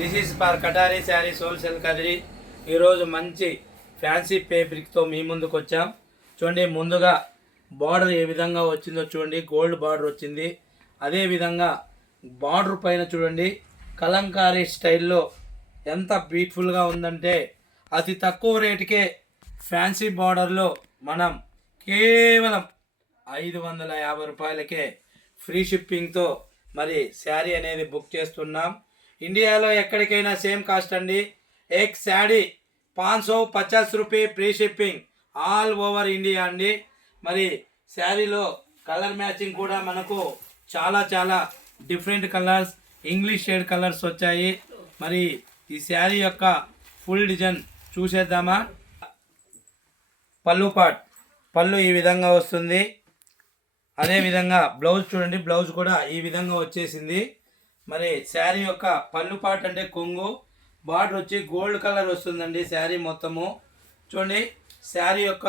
This is for కటారీ saris wholesale Kadiri. ఈరోజు మంచి fancy పేబ్రిక్తో మీ ముందుకు వచ్చాం. చూడండి, ముందుగా బార్డర్ ఏ విధంగా వచ్చిందో చూడండి. గోల్డ్ బార్డర్ వచ్చింది. అదేవిధంగా బార్డర్ పైన చూడండి కలంకారీ స్టైల్లో ఎంత బ్యూటిఫుల్గా ఉందంటే అతి తక్కువ రేటుకే ఫ్యాన్సీ బార్డర్లో మనం కేవలం 550 రూపాయలకే ఫ్రీ షిప్పింగ్తో మరి శారీ అనేది బుక్ చేస్తున్నాం. ఇండియాలో ఎక్కడికైనా సేమ్ కాస్ట్ అండి. ఎక్ శారీ 550 రూపాయ free shipping all over India అండి. మరి శారీలో కలర్ మ్యాచింగ్ కూడా మనకు చాలా చాలా different colours, English shade colours వచ్చాయి. మరి ఈ శారీ యొక్క ఫుల్ డిజైన్ చూసేద్దామా. పళ్ళు ఈ విధంగా వస్తుంది. అదేవిధంగా బ్లౌజ్ చూడండి, బ్లౌజ్ కూడా ఈ విధంగా వచ్చేసింది. మరి శారీ యొక్క పళ్ళు పార్ట్ అంటే కొంగు, బార్డర్ వచ్చి గోల్డ్ కలర్ వస్తుందండి శారీ మొత్తము. చూడండి, శారీ యొక్క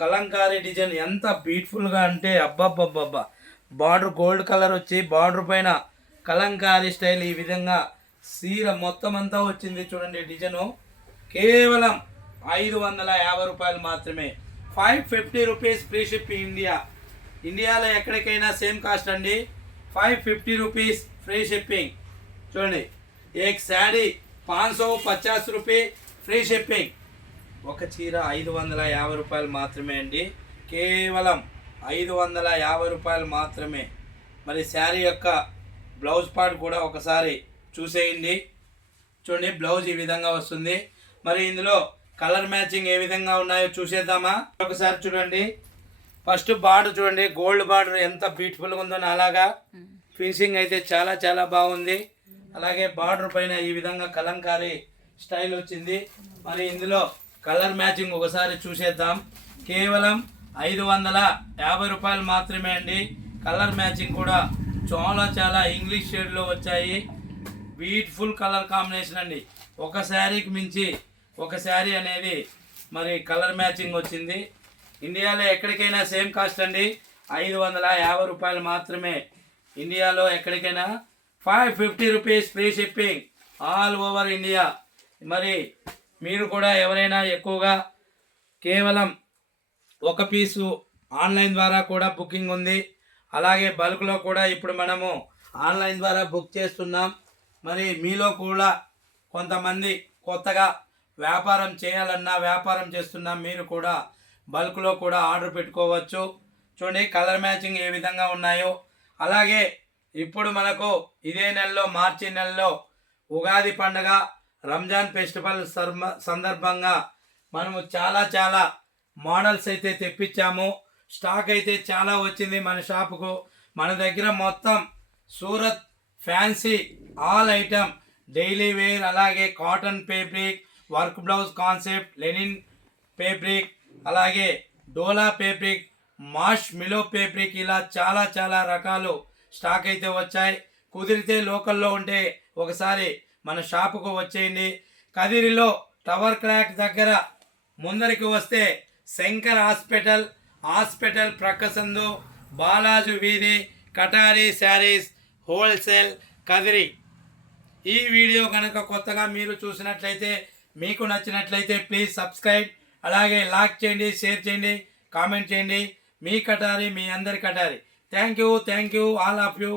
కలంకారీ డిజైన్ ఎంత బ్యూటిఫుల్గా అంటే అబ్బబ్బబ్బబ్బా. బార్డర్ గోల్డ్ కలర్ వచ్చి బార్డర్ పైన కలంకారీ స్టైల్ ఈ విధంగా సీర మొత్తం అంతా వచ్చింది. చూడండి డిజైను కేవలం 550 రూపాయలు మాత్రమే. 550 రూపీస్ ఫ్రీ షిప్ ఇండియాలో ఎక్కడికైనా సేమ్ కాస్ట్ అండి. 550 రూపీస్ ఫ్రీ షిప్పింగ్. చూడండి, ఏక్ శారీ 550 రూపాయ ఫ్రీ షిప్పింగ్. ఒక చీర 550 రూపాయలు మాత్రమే అండి. కేవలం 550 రూపాయలు మాత్రమే. మరి శారీ యొక్క బ్లౌజ్ పార్ట్ కూడా ఒకసారి చూసేయండి. చూడండి, బ్లౌజ్ ఈ విధంగా వస్తుంది. మరి ఇందులో కలర్ మ్యాచింగ్ ఏ విధంగా ఉన్నాయో చూసేద్దామా. ఒకసారి చూడండి, ఫస్ట్ బార్డర్ చూడండి, గోల్డ్ బార్డర్ ఎంత బ్యూటిఫుల్గా ఉందో. అలాగా ఫినిషింగ్ అయితే చాలా చాలా బాగుంది. అలాగే బార్డర్ పైన ఈ విధంగా కలంకారీ స్టైల్ వచ్చింది. మరి ఇందులో కలర్ మ్యాచింగ్ ఒకసారి చూసేద్దాం. కేవలం 550 రూపాయలు మాత్రమే అండి. కలర్ మ్యాచింగ్ కూడా చాలా చాలా ఇంగ్లీష్ షేడ్లో వచ్చాయి. బ్యూటిఫుల్ కలర్ కాంబినేషన్ అండి. ఒక శారీకి మించి ఒక శారీ అనేది మరి కలర్ మ్యాచింగ్ వచ్చింది. ఇండియాలో ఎక్కడికైనా సేమ్ కాస్ట్ అండి. 550 రూపాయలు మాత్రమే. ఇండియాలో ఎక్కడికైనా 550 rupees free shipping all over India. మరి మీరు కూడా ఎవరైనా ఎక్కువగా కేవలం ఒక పీసు ఆన్లైన్ ద్వారా కూడా బుకింగ్ ఉంది. అలాగే బల్క్లో కూడా ఇప్పుడు మనము ఆన్లైన్ ద్వారా బుక్ చేస్తున్నాం. మరి మీలో కూడా కొంతమంది కొత్తగా వ్యాపారం చేయాలన్నా వ్యాపారం చేస్తున్నాం, మీరు కూడా బల్క్లో కూడా ఆర్డర్ పెట్టుకోవచ్చు. చూడండి కలర్ మ్యాచింగ్ ఏ విధంగా ఉన్నాయో. అలాగే ఇప్పుడు మనకు ఇదే నెలలో మార్చి నెలలో ఉగాది పండుగ, రంజాన్ ఫెస్టివల్ సందర్భంగా మనము చాలా చాలా మోడల్స్ అయితే తెప్పించాము. స్టాక్ అయితే చాలా వచ్చింది మన షాపుకు. మన దగ్గర మొత్తం Surat fancy all item, daily wear, అలాగే cotton fabric, work blouse concept, linen fabric, అలాగే డోలా ఫేబ్రిక్, మాష్ మిలో ఫేబ్రిక్, ఇలా చాలా చాలా రకాలు స్టాక్ అయితే వచ్చాయి. కుదిరితే లోకల్లో ఉంటే ఒకసారి మన షాపుకు వచ్చేయండి. కదిరిలో టవర్ క్రాక్ దగ్గర ముందరికి వస్తే శంకర్ హాస్పిటల్ ప్రక్కసందు బాలాజు వీధి, కటారీ శారీస్ హోల్సేల్ కదిరి. ఈ వీడియో కనుక కొత్తగా మీరు చూసినట్లయితే, మీకు నచ్చినట్లయితే ప్లీజ్ సబ్స్క్రైబ్, అలాగే లైక్ చేయండి, షేర్ చేయండి, కామెంట్ చేయండి. మీ కటారీ, మీ అందరి Katari. Thank you all of you.